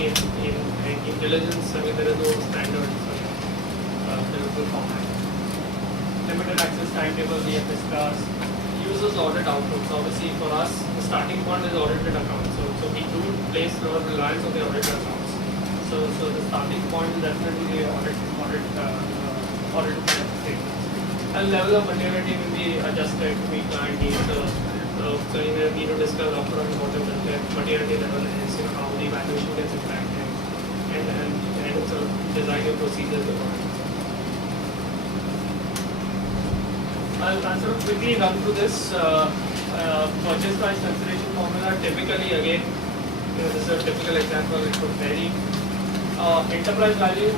in diligence, I mean, there is no standard deliverable format. Limited access timetable we have discussed. Users audit outputs. Obviously, for us, the starting point is audited accounts. So we do place a lot of reliance on the audited accounts. So the starting point is definitely the audit statements. And level of materiality will be adjusted to meet client needs. So you need to discuss upfront what the materiality level is, how the valuation gets impacted, and sort of design your procedures accordingly. I'll sort of quickly run through this purchase price consideration formula. Typically, again, this is a typical example. It could vary. Enterprise value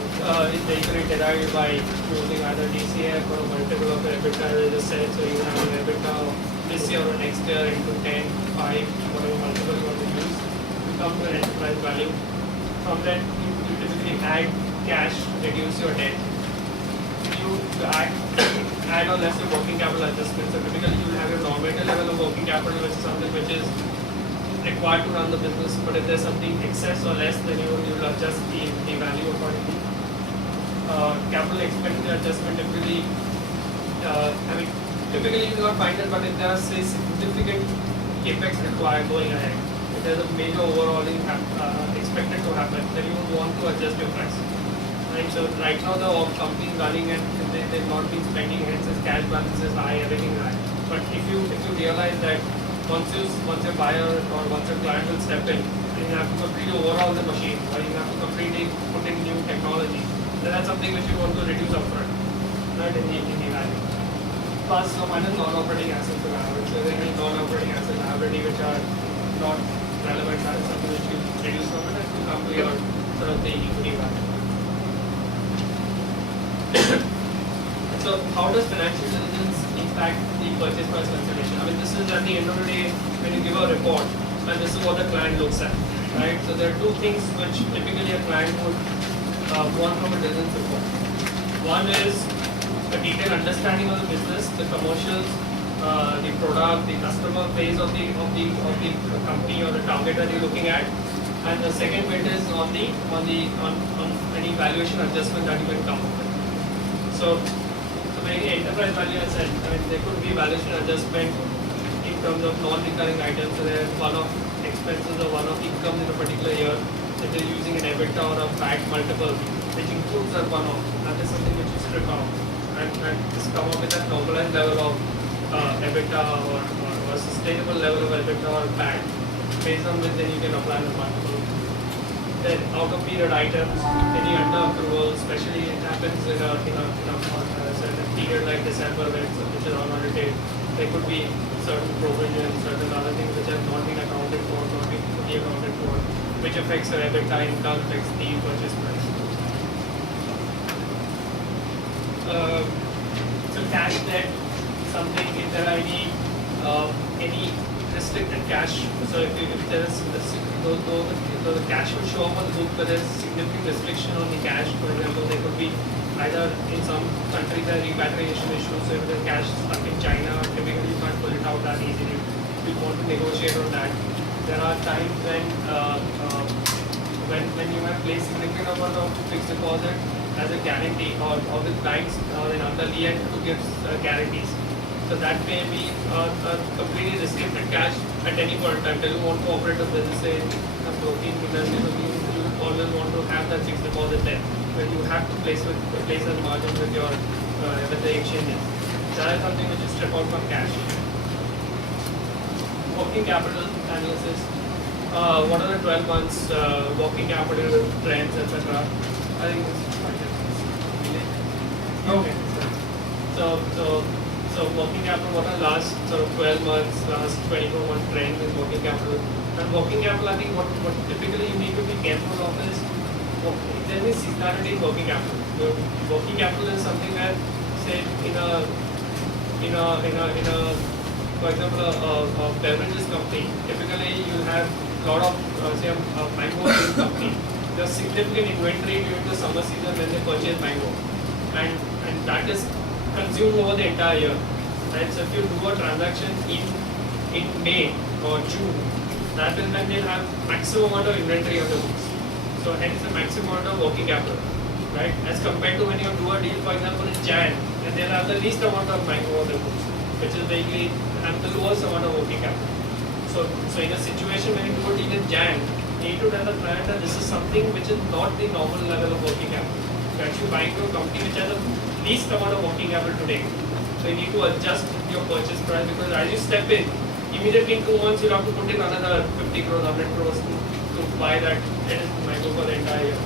is basically derived by using either DCF or a multiple of the EBITDA, as I just said. So you have an EBITDA this year or next year into 10, 5, whatever multiple you want to use. You come to an enterprise value. From that, you typically add cash, reduce your debt. You add or less your working capital adjustments. So typically you will have your normative level of working capital, which is something which is required to run the business. But if there's something excess or less, then you will adjust the value accordingly. Capital expenditure adjustment typically, typically you will not find it, but if there are say significant capex required going ahead, if there's a major overhauling expected to happen, then you would want to adjust your price. Right, so right now the company is running and they've not been spending, hence its cash balance is high, everything is high. But if you realize that once your buyer or once your client will step in, and you have to completely overhaul the machine, or you have to completely put in new technology, then that's something which you want to reduce upfront, right, in the value. Plus or minus non-operating assets to liability. So there are any non-operating asset liability which are not relevant, that is something which you reduce from it and to come to your sort of the equity value. So how does financial diligence impact the purchase price consideration? I mean, this is at the end of the day when you give a report, and this is what the client looks at, right? So there are two things which typically a client would want from a diligence report. One is a detailed understanding of the business, the commercials, the product, the customer base of the company or the target that you're looking at, and the second bit is on any valuation adjustment that you can come up with. So any enterprise value, I said, I mean, there could be valuation adjustment in terms of non-recurring items. So there are one-off expenses or one-off income in a particular year. If they're using an EBITDA or a PAT multiple, which includes that one-off, that is something which you strip out and just come up with a normalized level of EBITDA or a sustainable level of EBITDA or PAT, based on which then you can apply the multiple. Then out of period items, any under accrual, especially it happens in a certain period like December, which is unaudited. There could be certain provisions, certain other things which have not been accounted for, not been fully accounted for, which affects your EBITDA income, affects the purchase price. So cash debt, something if there are any restricted cash. So if there is though the cash will show up on the book, but there is significant restriction on the cash. For example, there could be either in some countries there are repatriation issues. So if the cash is stuck in China, typically you can't pull it out that easily. You want to negotiate on that. There are times when you have placed significant amount of fixed deposit as a guarantee or with banks or in under lien to give guarantees. So that may be a completely restricted cash at any point in time. Till you want to operate a business in a protein industry, you always want to have that fixed deposit there, where you have to place a margin with your with the exchanges. That is something which is stripped out from cash. Working capital analysis. What are the 12 months working capital trends, etc. I think this is quite interesting. Okay. So working capital, what are last sort of 12 months, last 24 month trend in working capital? And working capital, I think what typically you need to be careful of is there is seasonality in working capital. Working capital is something that, say, in a for example, a beverages company, typically you have a lot of say a mango company. There's significant inventory during the summer season when they purchase mango, and that is consumed over the entire year. Right? So if you do a transaction in May or June, that is when they'll have maximum amount of inventory on the books. So hence the maximum amount of working capital, right? As compared to when you do a deal, for example, in Jan, and there are the least amount of micro order books, which is basically have the lowest amount of working capital. So in a situation when you do a deal in Jan, you need to tell the client that this is something which is not the normal level of working capital. You're actually buying to a company which has the least amount of working capital today. So you need to adjust your purchase price, because as you step in, immediately in 2 months you'll have to put in another 50 crores, 100 crores to buy that micro for the entire year.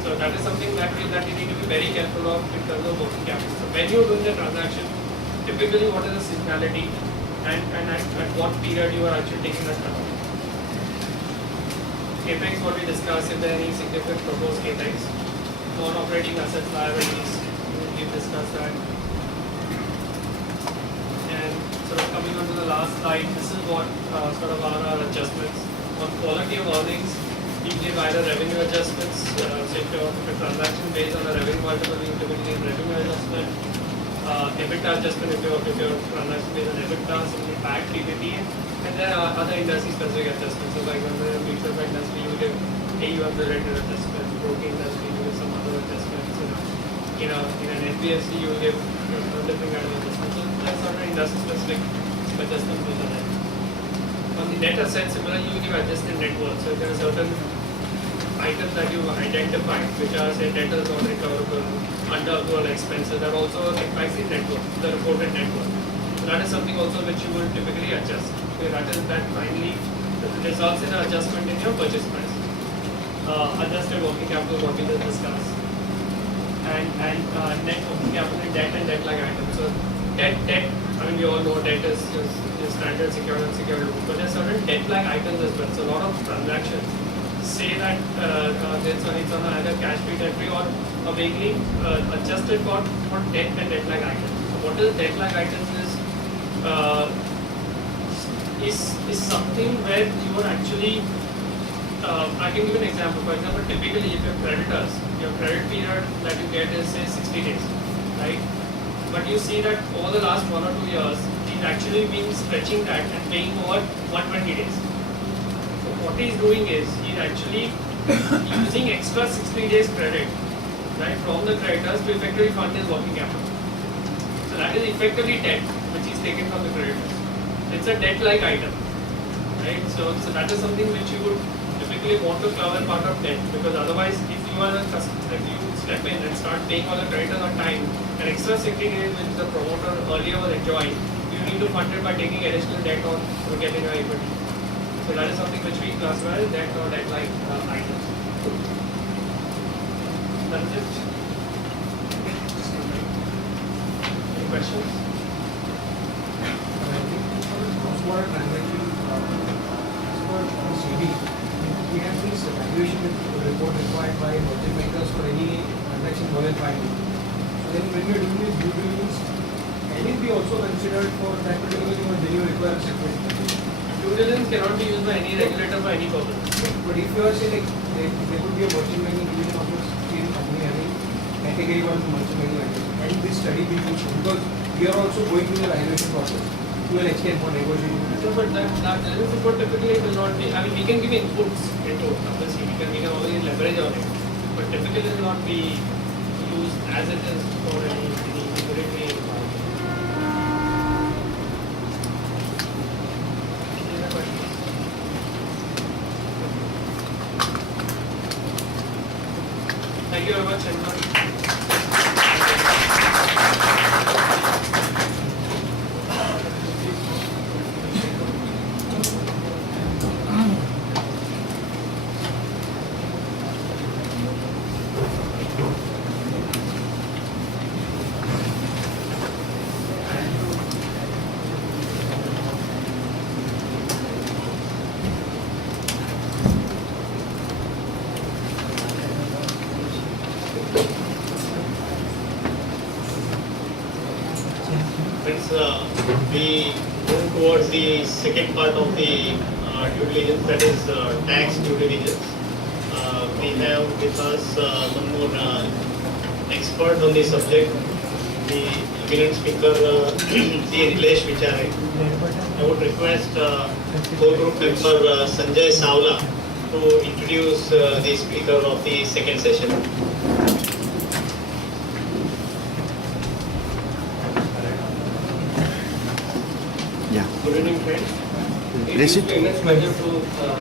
So that is something that you need to be very careful of in terms of working capital. So when you're doing the transaction, typically what is the seasonality and at what period you are actually taking that transaction. CapEx, what we discussed, if there are any significant proposed CapEx, non-operating assets, liabilities, we've discussed that. And sort of coming on to the last slide, this is what sort of are our adjustments. On quality of earnings, we give either revenue adjustments, so if your transaction based on a revenue multiple, we typically give revenue adjustment, EBITDA adjustment if your transaction based on EBITDA, similarly PAT, PPE, and there are other industry specific adjustments. So like in the mutual fund industry, you give AUM related adjustment, broking industry, you give some other adjustments. In an NBFC, you will give different kind of adjustments. So there are certain industry specific adjustments which are there. On the net asset, similarly, you give adjusted net worth. So if there are certain items that you identified, which are say debtors or recoverable, under accrual expenses, that also impacts the net worth, the reported net worth. So that is something also which you will typically adjust. So that finally results in an adjustment in your purchase price. Adjusted working capital, what we just discussed, and net working capital in debt and debt-like items. So debt. I mean, we all know debt is standard secured and unsecured loan, but there are certain debt-like items as well. So a lot of transactions say that it's on either cash-free, debt-free, or vaguely adjusted for debt and debt-like items. So what is debt-like items is something where you are actually. I can give an example. For example, typically if your creditors, your credit period that you get is say 60 days, right? But you see that over the last 1 or 2 years, he's actually been stretching that and paying over 120 days. So what he's doing is he's actually using extra 60 days credit, right, from the creditors to effectively fund his working capital. So that is effectively debt which is taken from the creditors. It's a debt-like item, right? So that is something which you would typically want to cover part of debt, because otherwise if you are a customer, if you step in and start paying all the creditors on time, an extra 60 days which the promoter earlier was enjoying, you need to fund it by taking additional debt on to getting your equity. So that is something which we classify as debt or debt-like items. That's it. Any questions? Cross-border transaction, CPE, we have this valuation report required by merchant bankers for any transaction more than 5 million. So then when we are doing this due diligence, can it be also considered for that particular thing, or then you require a separate? Due diligence cannot be used by any regulator for any purpose. But if you are saying like there could be a merchant banking division of a same company having category 1 merchant banking license, and this study be useful because we are also going through the valuation process to an extent for negotiating. So, but that report typically will not be. I mean, we can give inputs into it. Obviously, we can always leverage on it, but typically will not be used as it is for any regulatory requirement. Any other questions? Thank you very much, everyone. We move towards the second part of the due diligence, that is tax due diligence. We have with us one more expert on the subject, the eminent speaker, C. Nilesh Vichare. I would request co-group member Sanjay Savla to introduce the speaker of the second session. Yeah. Good evening, friends. It Raise is it. my immense pleasure to